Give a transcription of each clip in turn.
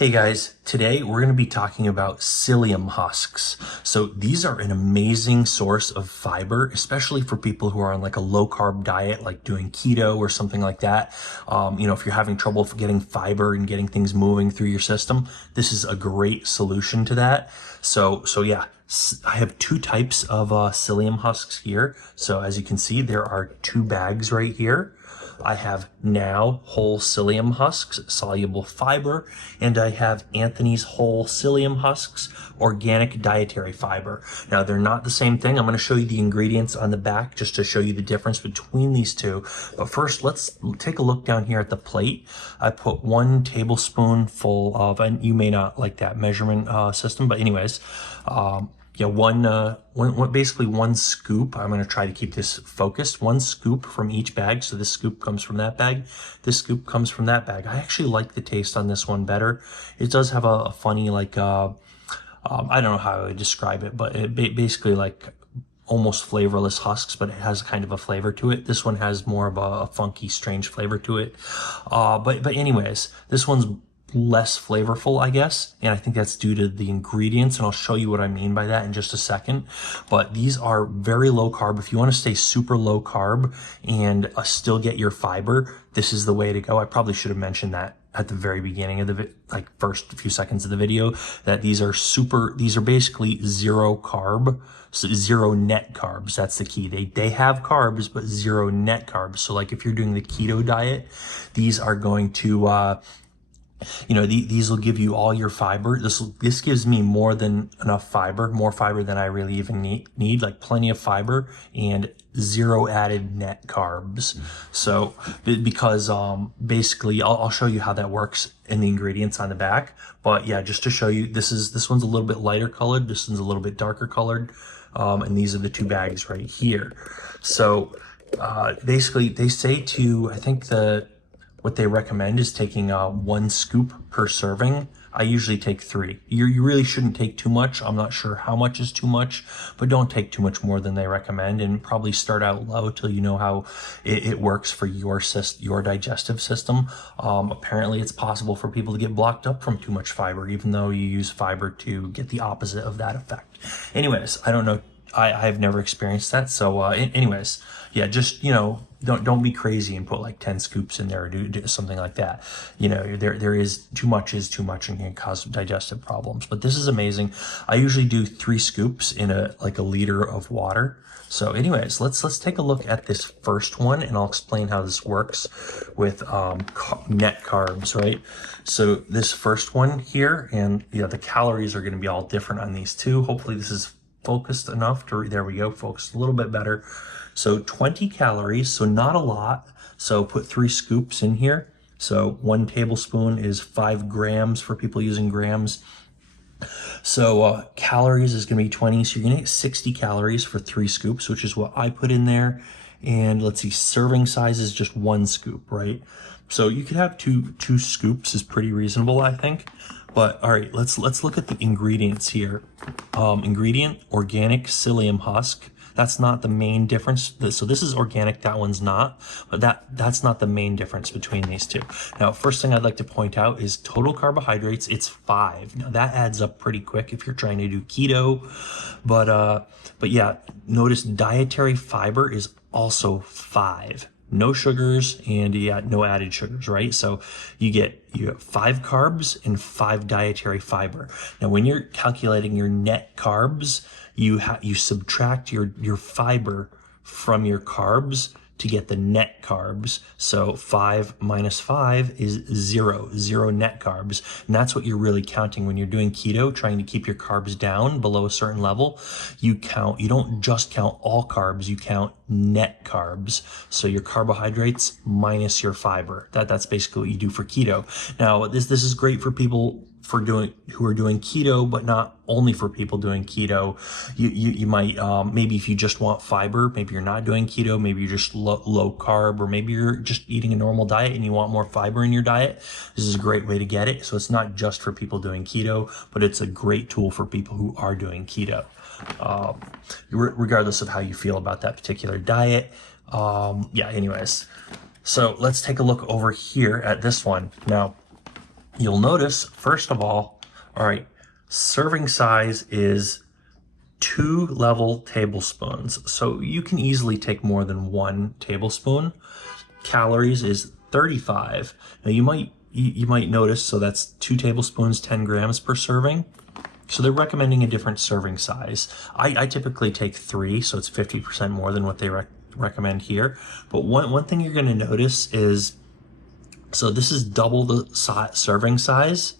Hey guys, today we're going to be talking about psyllium husks. So these are an amazing source of fiber, especially for people who are on like a low carb diet, like doing keto or something like that. If you're having trouble getting fiber and getting things moving through your system, this is a great solution to that. So yeah, I have two types of psyllium husks here. So as you can see, there are two bags right here. I have now whole psyllium husks, soluble fiber, and I have Anthony's whole psyllium husks, organic dietary fiber. Now, they're not the same thing. I'm going to show you the ingredients on the back just to show you the difference between these two. But first, let's take a look down here at the plate. I put 1 tablespoonful of, and you may not like that measurement system, but anyways, basically one scoop. I'm going to try to keep this focused. 1 scoop from each bag. So this scoop comes from that bag. This scoop comes from that bag. I actually like the taste on this one better. It does have a funny, I don't know how I would describe it, but it basically like almost flavorless husks, but it has kind of a flavor to it. This one has more of a funky, strange flavor to it. But anyways, this one's less flavorful, I guess, and I think that's due to the ingredients, and I'll show you what I mean by that in just a second. But these are very low carb. If you want to stay super low carb and still get your fiber, this is the way to go. I probably should have mentioned that at the very beginning of the first few seconds of the video, that these are basically zero carb, so zero net carbs. That's the key. They have carbs, but zero net carbs. So like if you're doing the keto diet, these are going to these will give you all your fiber. This gives me more than enough fiber, more fiber than I really even need, like plenty of fiber and zero added net carbs. So because basically I'll show you how that works in the ingredients on the back. But yeah, just to show you, this one's a little bit lighter colored, this one's a little bit darker colored, and these are the two bags right here. So basically they say I think what they recommend is taking 1 scoop per serving. I usually take 3. You really shouldn't take too much. I'm not sure how much is too much, but don't take too much more than they recommend, and probably start out low till you know how it works for your digestive system. Apparently it's possible for people to get blocked up from too much fiber, even though you use fiber to get the opposite of that effect. Anyways, I don't know. I've never experienced that. So anyways, yeah, just, don't be crazy and put like 10 scoops in there or do something like that. There is too much and can cause digestive problems. But this is amazing. I usually do 3 scoops in a liter of water. So anyways, let's take a look at this first one, and I'll explain how this works with net carbs, right? So this first one here, and the calories are going to be all different on these two. Hopefully this is focused enough there we go, focused a little bit better. So 20 calories, so not a lot. So put 3 scoops in here. So 1 tablespoon is 5 grams for people using grams. So calories is going to be 20. So you're going to get 60 calories for 3 scoops, which is what I put in there. And let's see, serving size is just 1 scoop, right? So you could have two scoops is pretty reasonable, I think. But all right, let's look at the ingredients here. Ingredient, organic psyllium husk. That's not the main difference. So this is organic, that one's not, but that's not the main difference between these two. Now, first thing I'd like to point out is total carbohydrates, it's 5. Now that adds up pretty quick if you're trying to do keto, but yeah, notice dietary fiber is also 5. No sugars and no added sugars, right? So you get 5 carbs and 5 dietary fiber. Now, when you're calculating your net carbs, you subtract your fiber from your carbs to get the net carbs. So 5 minus 5 is 0 net carbs. And that's what you're really counting when you're doing keto, trying to keep your carbs down below a certain level. You don't just count all carbs, you count net carbs. So your carbohydrates minus your fiber. That's basically what you do for keto. Now, this is great for people who are doing keto, but not only for people doing keto. You might, maybe if you just want fiber, maybe you're not doing keto, maybe you're just low carb, or maybe you're just eating a normal diet and you want more fiber in your diet. This is a great way to get it. So it's not just for people doing keto, but it's a great tool for people who are doing keto, regardless of how you feel about that particular diet. Anyways, so let's take a look over here at this one. Now, you'll notice, first of all right, serving size is 2 level tablespoons. So you can easily take more than 1 tablespoon. Calories is 35. Now you might notice, so that's 2 tablespoons, 10 grams per serving. So they're recommending a different serving size. I typically take 3, so it's 50% more than what they recommend here. But one thing you're going to notice is, so this is double the serving size,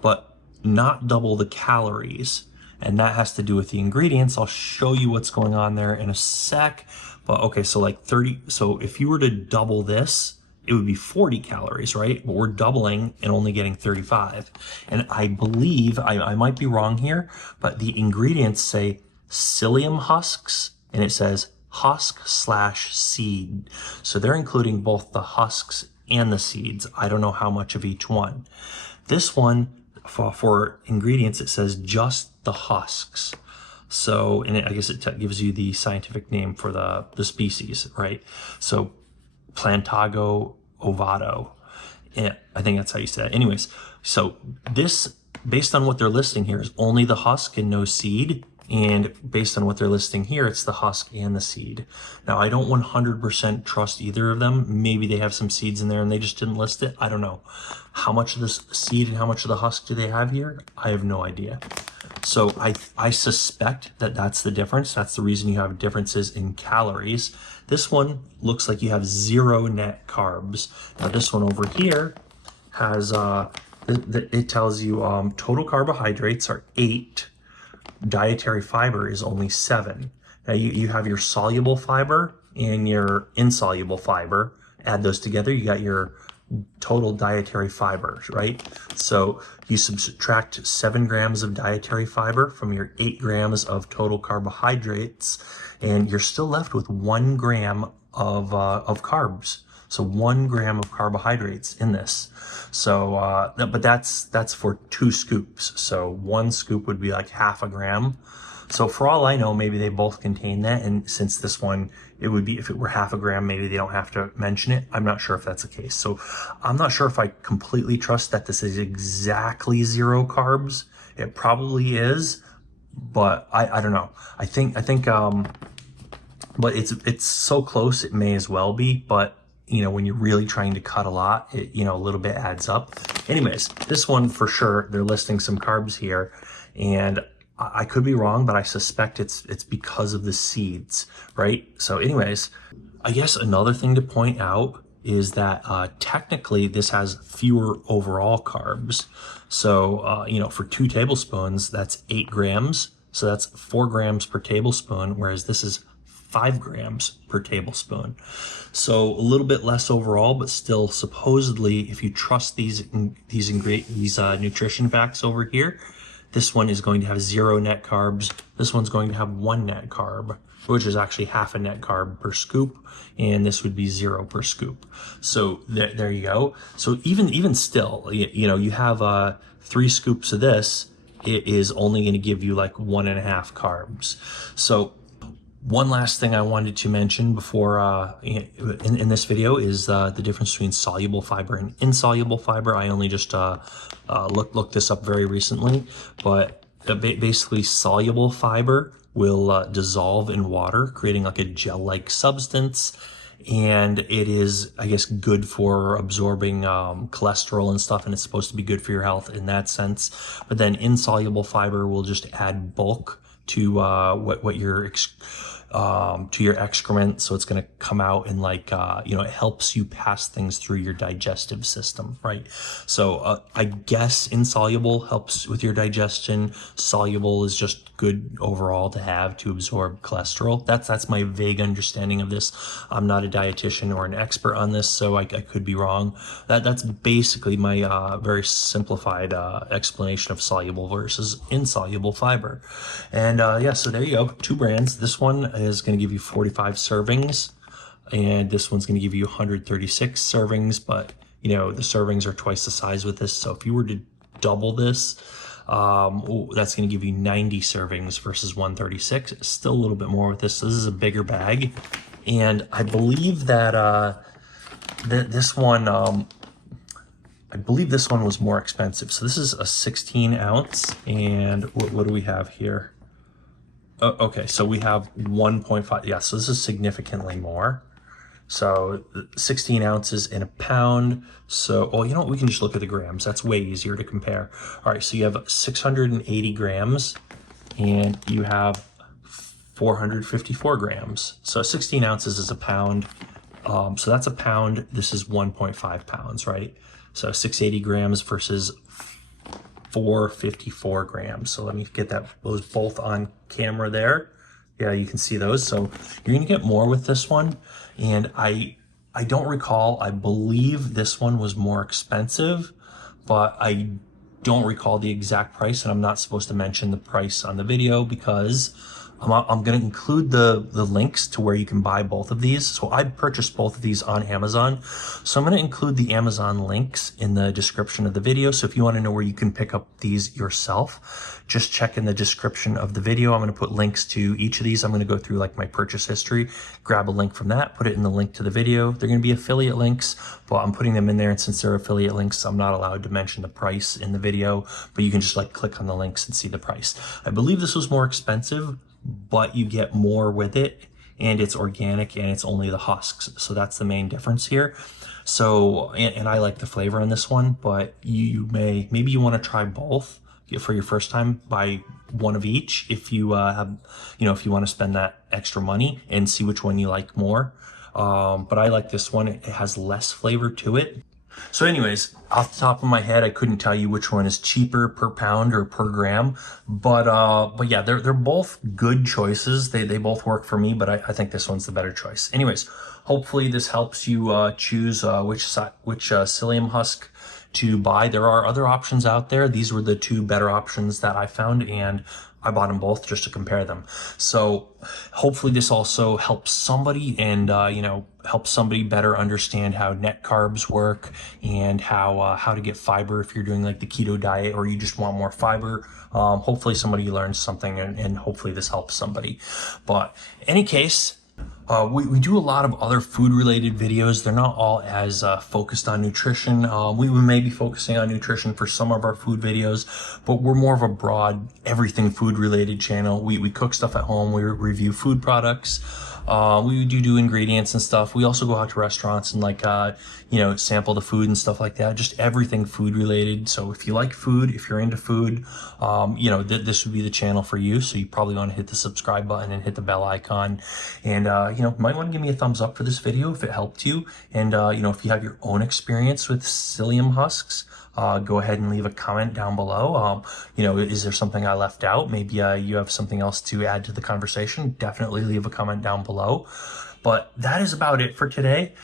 but not double the calories. And that has to do with the ingredients. I'll show you what's going on there in a sec. But okay, so like 30, so if you were to double this, it would be 40 calories, right? But we're doubling and only getting 35. And I believe, I might be wrong here, but the ingredients say psyllium husks, and it says husk/seed. So they're including both the husks and the seeds. I don't know how much of each one. This one, for ingredients, it says just the husks. So, and I guess it gives you the scientific name for the species, right? So Plantago ovado. Yeah, I think that's how you say it. Anyways, so this, based on what they're listing here, is only the husk and no seed. And based on what they're listing here, it's the husk and the seed. Now, I don't 100% trust either of them. Maybe they have some seeds in there and they just didn't list it. I don't know. How much of this seed and how much of the husk do they have here? I have no idea. So I suspect that that's the difference. That's the reason you have differences in calories. This one looks like you have 0 net carbs. Now this one over here has, it tells you total carbohydrates are 8. Dietary fiber is only 7. Now you have your soluble fiber and your insoluble fiber. Add those together, you got your total dietary fiber, right? So you subtract 7 grams of dietary fiber from your 8 grams of total carbohydrates, and you're still left with 1 gram of carbs. So 1 gram of carbohydrates in this. So, but that's for 2 scoops. So 1 scoop would be like half a gram. So for all I know, maybe they both contain that. And since this one, it would be, if it were half a gram, maybe they don't have to mention it. I'm not sure if that's the case. So I'm not sure if I completely trust that this is exactly 0 carbs. It probably is, but I don't know. I think, but it's so close, it may as well be, but you know, when you're really trying to cut a lot, it, you know, a little bit adds up. Anyways, this one for sure, they're listing some carbs here, and I could be wrong, but I suspect it's because of the seeds, right? So anyways, I guess another thing to point out is that technically this has fewer overall carbs. So, you know, for 2 tablespoons, that's 8 grams. So that's 4 grams per tablespoon, whereas this is 5 grams per tablespoon. So a little bit less overall, but still supposedly, if you trust these nutrition facts over here, this one is going to have 0 net carbs. This one's going to have 1 net carb, which is actually half a net carb per scoop, and this would be 0 per scoop. So there you go. So even still, you know, you have 3 scoops of this, it is only going to give you like 1.5 carbs. So one last thing I wanted to mention before in this video is the difference between soluble fiber and insoluble fiber. I only just looked this up very recently, but basically soluble fiber will dissolve in water, creating like a gel-like substance. And it is, I guess, good for absorbing cholesterol and stuff, and it's supposed to be good for your health in that sense. But then insoluble fiber will just add bulk to what you're to your excrement, so it's going to come out and like you know, it helps you pass things through your digestive system, right? So I guess insoluble helps with your digestion. Soluble is just good overall to have to absorb cholesterol. That's my vague understanding of this. I'm not a dietitian or an expert on this, so I could be wrong. That's basically my very simplified explanation of soluble versus insoluble fiber. And yeah, so there you go, 2 brands. This one is going to give you 45 servings, and this one's going to give you 136 servings, but you know, the servings are twice the size with this. So if you were to double this, that's going to give you 90 servings versus 136. It's still a little bit more with this. So this is a bigger bag, and I believe that this one, I I believe this one was more expensive. So this is a 16 ounce, and what do we have here? Okay, so we have 1.5. Yeah, so this is significantly more. So 16 ounces in a pound. So, well, you know what? We can just look at the grams. That's way easier to compare. All right, so you have 680 grams and you have 454 grams. So 16 ounces is a pound. So that's a pound. This is 1.5 pounds, right? So 680 grams versus 454 grams. So let me get those both on camera there. Yeah, you can see those. So you're gonna get more with this one. And I don't recall, I believe this one was more expensive, but I don't recall the exact price, and I'm not supposed to mention the price on the video because I'm going to include the links to where you can buy both of these. So I purchased both of these on Amazon. So I'm going to include the Amazon links in the description of the video. So if you want to know where you can pick up these yourself, just check in the description of the video. I'm going to put links to each of these. I'm going to go through like my purchase history, grab a link from that, put it in the link to the video. They're going to be affiliate links, but I'm putting them in there. And since they're affiliate links, I'm not allowed to mention the price in the video, but you can just like click on the links and see the price. I believe this was more expensive, but you get more with it, and it's organic and it's only the husks. So that's the main difference here. So, and I like the flavor on this one, but maybe you want to try both for your first time. Buy one of each if you if you want to spend that extra money and see which one you like more. But I like this one. It has less flavor to it. So anyways, off the top of my head, I couldn't tell you which one is cheaper per pound or per gram, but yeah, they're both good choices. They both work for me, but I think this one's the better choice. Anyways, hopefully this helps you choose which psyllium husk to buy. There are other options out there. These were the two better options that I found, and I bought them both just to compare them. So hopefully this also helps somebody and, helps somebody better understand how net carbs work and how to get fiber if you're doing like the keto diet or you just want more fiber. Hopefully somebody learns something and hopefully this helps somebody. But in any case, we do a lot of other food related videos. They're not all as focused on nutrition. We may be focusing on nutrition for some of our food videos, but we're more of a broad everything food related channel. We cook stuff at home. We review food products. We do ingredients and stuff. We also go out to restaurants and sample the food and stuff like that. Just everything food related. So if you like food, if you're into food, this would be the channel for you. So you probably want to hit the subscribe button and hit the bell icon. And, might want to give me a thumbs up for this video if it helped you. And, if you have your own experience with psyllium husks, go ahead and leave a comment down below. Is there something I left out? Maybe you have something else to add to the conversation. Definitely leave a comment down below. But that is about it for today.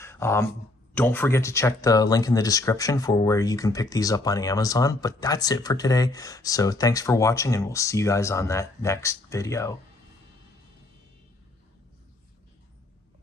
Don't forget to check the link in the description for where you can pick these up on Amazon. But that's it for today. So thanks for watching, and we'll see you guys on that next video.